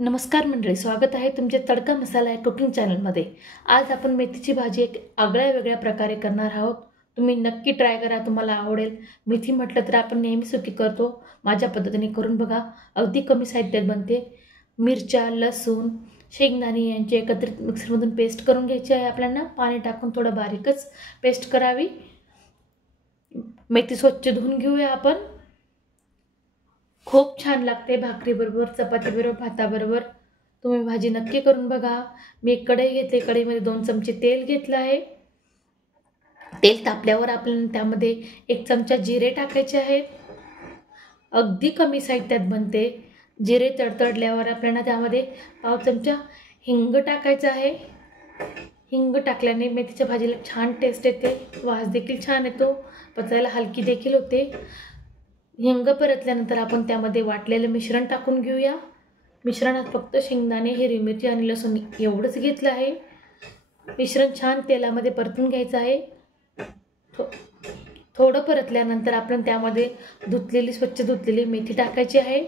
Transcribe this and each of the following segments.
नमस्कार मंडळी, स्वागत आहे तुमचे तडका मसाला या कुकिंग चॅनलमध्ये। आज आपण मेथीची भाजी एक आगळ्या वेगळ्या प्रकारे करणार आहोत। तुम्ही नक्की ट्राय करा, तुम्हाला आवडेल। मेथी म्हटलं तर आपण नेहमी सुकी करतो, माझ्या पद्धतीने करून बघा। अगदी कमी साहित्यात बनते। मिरच्या, लसूण, शेंगदाणे यांची एकत्रित मिक्सरमधून पेस्ट करून घ्यायची आहे आपल्याला। पाणी टाकून थोडं बारीकच पेस्ट करावी। मेथी स्वच्छ धुवून घेऊया आपण। खूप छान लागते भाकरी बरोबर, चपाती बरोबर, भाताबरोबर। तुम्ही भाजी नक्की करून बघा। मी एक कढई घेतली, कढईमध्ये 2 चमचे तेल घेतलं आहे। तेल तापल्यावर आपल्याला त्यामध्ये 1 चमचा जिरे टाकायचे आहेत। अगदी कमी साहित्यात बनते। जिरे तडतडल्यावर आपल्याला त्यामध्ये पाव चमचा हिंग टाकायचा आहे। हिंग टाकल्याने मेथीच्या भाजीला छान टेस्ट येते, वास देखील छान येतो, पचायला हलकी देखील होते। हिंग परतल्यानंतर आपण त्यामध्ये वाटलेलं मिश्रण टाकून घेऊया। मिश्रणात फक्त शेंगदाणे, हिरवी मिरची आणि लसूण एवढंच घेतलं आहे। मिश्रण छान तेलामध्ये परतून घ्यायचं आहे। थोडं परतल्यानंतर आपण त्यामध्ये स्वच्छ धुतलेली मेथी टाकायची आहे।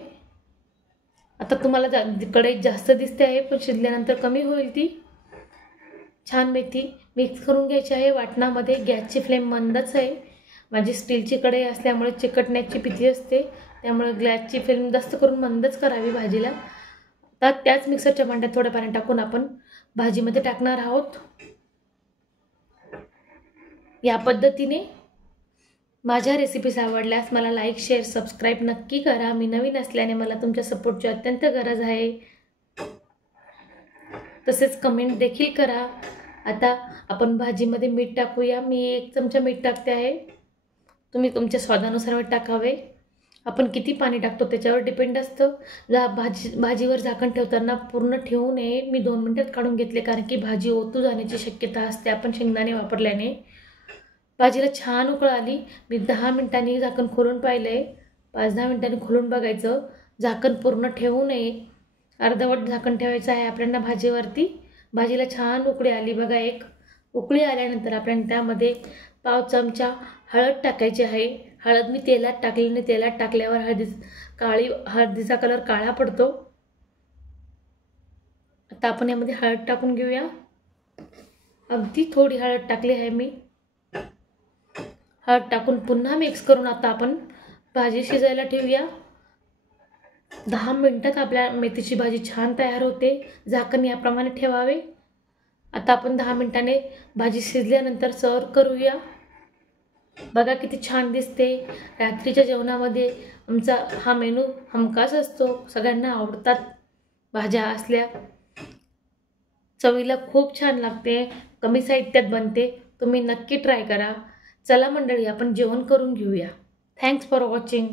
आता तुम्हाला कढईत जास्त दिसते आहे, पण शिजल्यानंतर कमी होईल ती। छान मेथी मिक्स करून घ्यायची आहे वाटणामध्ये। गॅसची फ्लेम मंदच आहे। माझी स्टीलची कढई असल्यामुळे चिकटण्याची भीती असते, त्यामुळे गॅसची फ्लेम जास्त करून मंदच करावी भाजीला। आता त्याच मिक्सरच्या भांड्यात थोडं पाणी टाकून आपण भाजीमध्ये टाकणार आहोत। या पद्धतीने माझ्या रेसिपीज आवडल्यास मला लाईक, शेअर, सबस्क्राईब नक्की करा। मी नवीन असल्याने मला तुमच्या सपोर्टची अत्यंत गरज आहे। तसेच कमेंट देखील करा। आता आपण भाजीमध्ये मीठ टाकूया। मी 1 चमचा मीठ टाकते आहे। तुम्ही तुमच्या स्वादानुसार मीठ टाकावे। आपण किती पाणी टाकतो त्याच्यावर डिपेंड असतं। भाजीवर झाकण ठेवताना पूर्ण ठेवू नये। मी 2 मिनिटात काढून घेतले, कारण की भाजी ओतू जाण्याची शक्यता असते आपण शेंगदाणे वापरल्याने। भाजीला छान उकळ आली। मी 10 मिनिटांनी झाकण खोलून पाहिलंय। 5-10 मिनिटांनी खोलून बघायचं। झाकण पूर्ण ठेवू नये, अर्धवट झाकण ठेवायचं आहे आपल्याला भाजीवरती। भाजीला छान उकळी आली बघा। एक उकळी आल्यानंतर आपण त्यामध्ये पाव चमचा हळद टाकायची आहे। हळद मी तेलात टाकल्याने तेलात टाकल्यावर हळदीचा कलर काळा पडतो। आता आपण यामध्ये हळद टाकून घेऊया। अगदी थोडी हळद टाकली आहे मी। हळद टाकून पुन्हा मिक्स करून आता आपण भाजी शिजायला ठेवूया। 10 मिनिटात आपल्या मेथीची भाजी छान तयार होते। झाकण याप्रमाणे ठेवावे। आता आपण 10 मिनिटांनी भाजी शिजल्यानंतर सर्व करूया। बघा किती छान दिसते। रात्रीच्या जेवणामध्ये आमचा हा मेनू हमखास असतो। सगळ्यांना आवडतात भाज्या असल्या। चवीला खूप छान लागते, कमी साहित्यात बनते। तुम्ही नक्की ट्राय करा। चला मंडळी, आपण जेवण करून घेऊया। Thanks for watching.